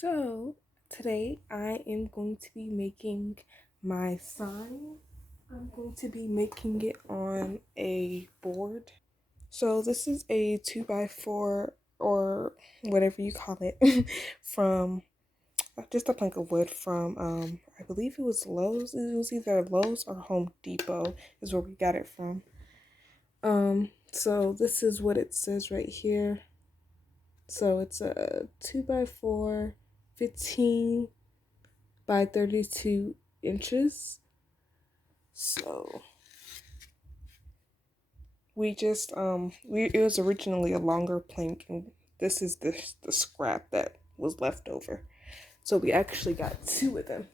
So today I am going to be making my sign. I'm going to be making it on a board. So this is a 2x4 or whatever you call it from just a plank of wood from I believe it was Lowe's. It was either Lowe's or Home Depot is where we got it from. So this is what it says right here. So it's a 2x4, 15 by 32 inches. So we just it was originally a longer plank, and this is the scrap that was left over. So we actually got two of them.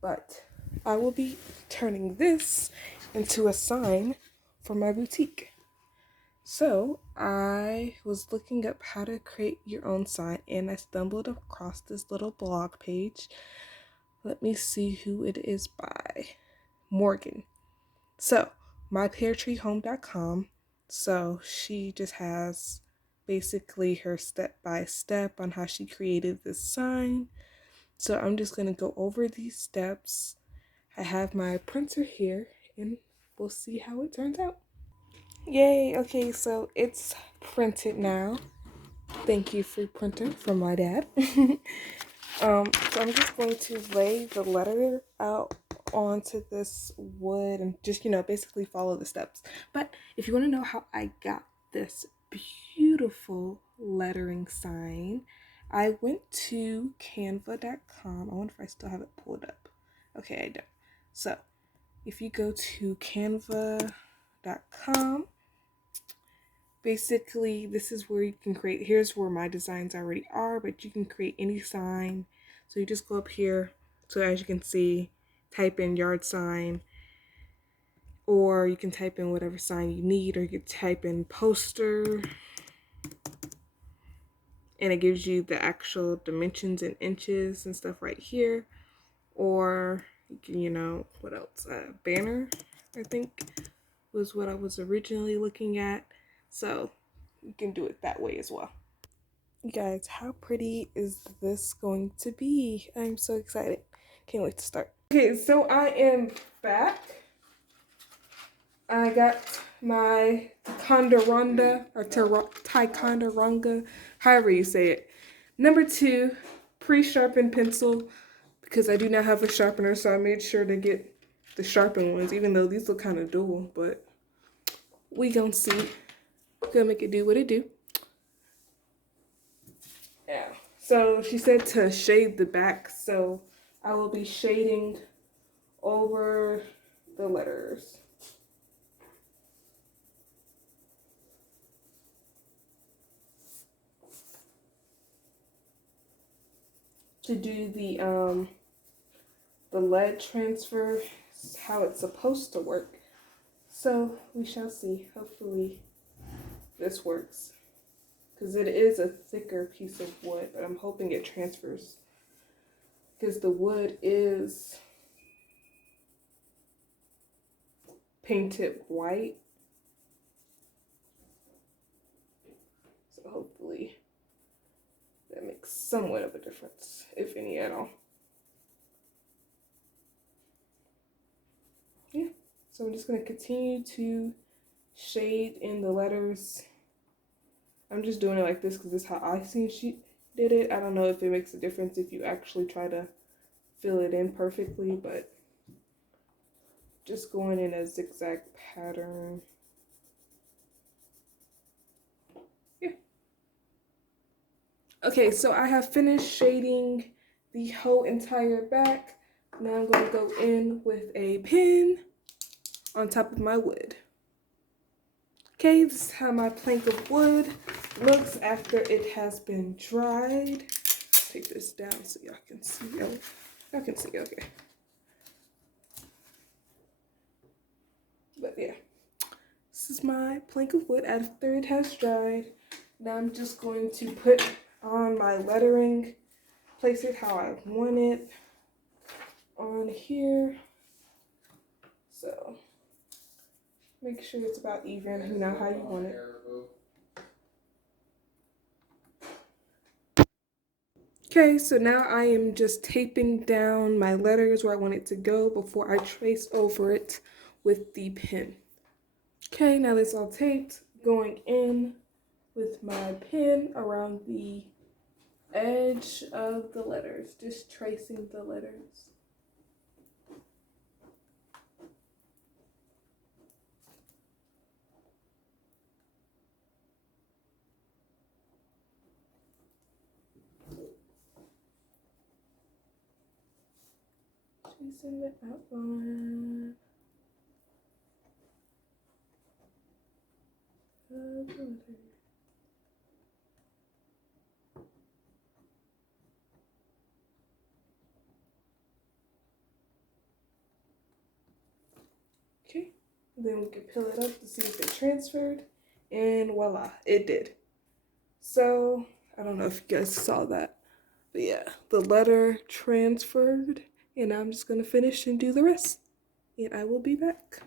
But I will be turning this into a sign for my boutique. So I was looking up how to create your own sign, and I stumbled across this little blog page. Let me see who it is by. Morgan. So mypeartreehome.com. So she just has basically her step by step on how she created this sign. So I'm just going to go over these steps. I have my printer here, and we'll see how it turns out. Yay! Okay, so it's printed now. Thank you, free printer, from my dad. So I'm just going to lay the letter out onto this wood and just, basically follow the steps. But if you want to know how I got this beautiful lettering sign, I went to canva.com. I wonder if I still have it pulled up. Okay, I don't. So if you go to canva.com, basically this is where you can create. Here's where my designs already are, but you can create any sign. So you just go up here. So as you can see, type in yard sign, or you can type in whatever sign you need, or you can type in poster, and it gives you the actual dimensions in inches and stuff right here. Or you can, what else? Banner, I think, was what I was originally looking at. So you can do it that way as well. You guys, how pretty is this going to be? I'm so excited. Can't wait to start. Okay, so I am back. I got my Ticonderoga or Ticonderoga, however you say it. Number 2, pre-sharpened pencil, because I do not have a sharpener, so I made sure to get the sharpened ones, even though these look kind of dull, but we gonna see. Gonna make it do what it do. Yeah. So she said to shade the back, so I will be shading over the letters. To do the lead transfer, how it's supposed to work. So we shall see. Hopefully this works, because it is a thicker piece of wood, but I'm hoping it transfers, because the wood is painted white. So hopefully that makes somewhat of a difference, if any at all. Yeah, so I'm just going to continue to shade in the letters. I'm just doing it like this because this is how I seen she did it. I don't know if it makes a difference if you actually try to fill it in perfectly, but just going in a zigzag pattern. Yeah. Okay, so I have finished shading the whole entire back. Now I'm going to go in with a pen on top of my wood. Okay, this is how my plank of wood looks after it has been dried. Take this down so y'all can see. Oh, y'all can see, okay. But yeah, this is my plank of wood after it has dried. Now I'm just going to put on my lettering, place it how I want it on here. So make sure it's about even, you know, how you want it. Okay, so now I am just taping down my letters where I want it to go before I trace over it with the pen. Okay, now that's all taped, going in with my pen around the edge of the letters, just tracing the letters. Tracing the outline of the letter. Okay, then we can peel it up to see if it transferred, and voila, it did. So, I don't know if you guys saw that, but yeah, the letter transferred, and I'm just gonna finish and do the rest, and I will be back.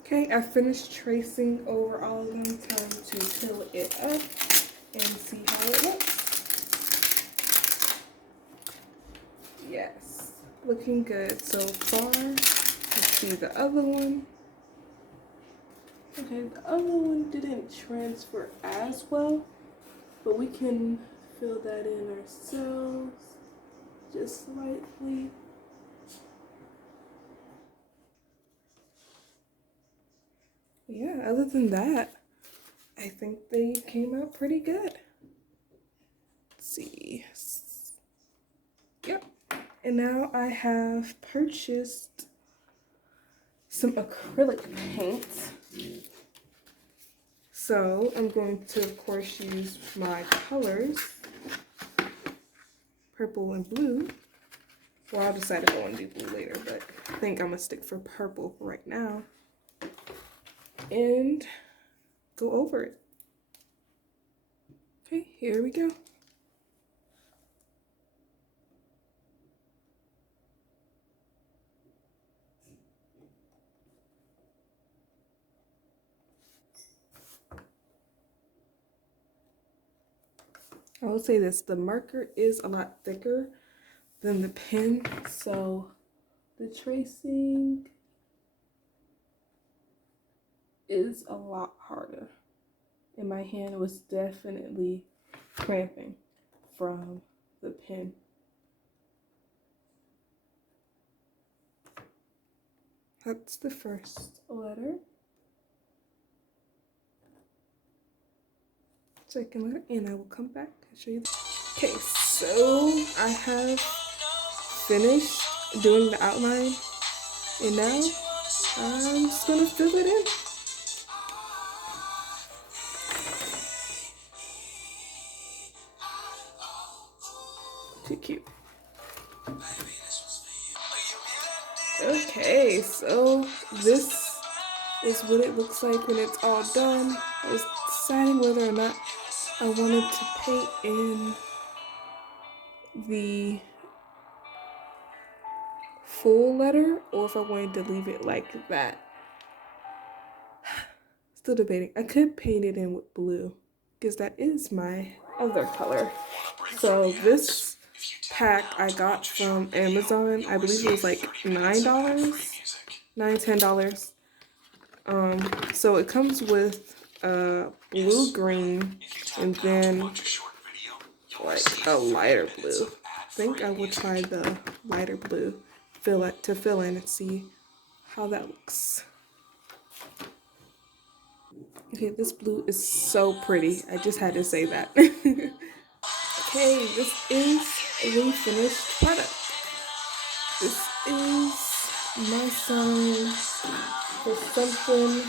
Okay, I finished tracing over all of them, time to peel it up and see how it looks. Yes, looking good so far. Let's see the other one. Okay, the other one didn't transfer as well, but we can fill that in ourselves just slightly. Yeah, other than that, I think they came out pretty good. Let's see. Yep. And now I have purchased some acrylic paint. So I'm going to, of course, use my colors, purple and blue. Well, I'll decide if I want to do blue later, but I think I'm going to stick for purple right now. And go over it. Okay, here we go. I will say this, the marker is a lot thicker than the pen, so the tracing is a lot harder. And my hand was definitely cramping from the pen. That's the first letter. Second letter, and I will come back and show you. Okay, so I have finished doing the outline, and now I'm just gonna fill it in. Too cute. Okay, so this is what it looks like when it's all done. I was deciding whether or not I wanted to paint in the full letter or if I wanted to leave it like that. Still debating. I could paint it in with blue because that is my other color. So this pack I got from Amazon. I believe it was like $9, $10. So it comes with blue, green, and then like a lighter blue. I think I will try the lighter blue to fill in and see how that looks. Okay, this blue is so pretty. I just had to say that. Okay, this is the finished product. This is my sign for something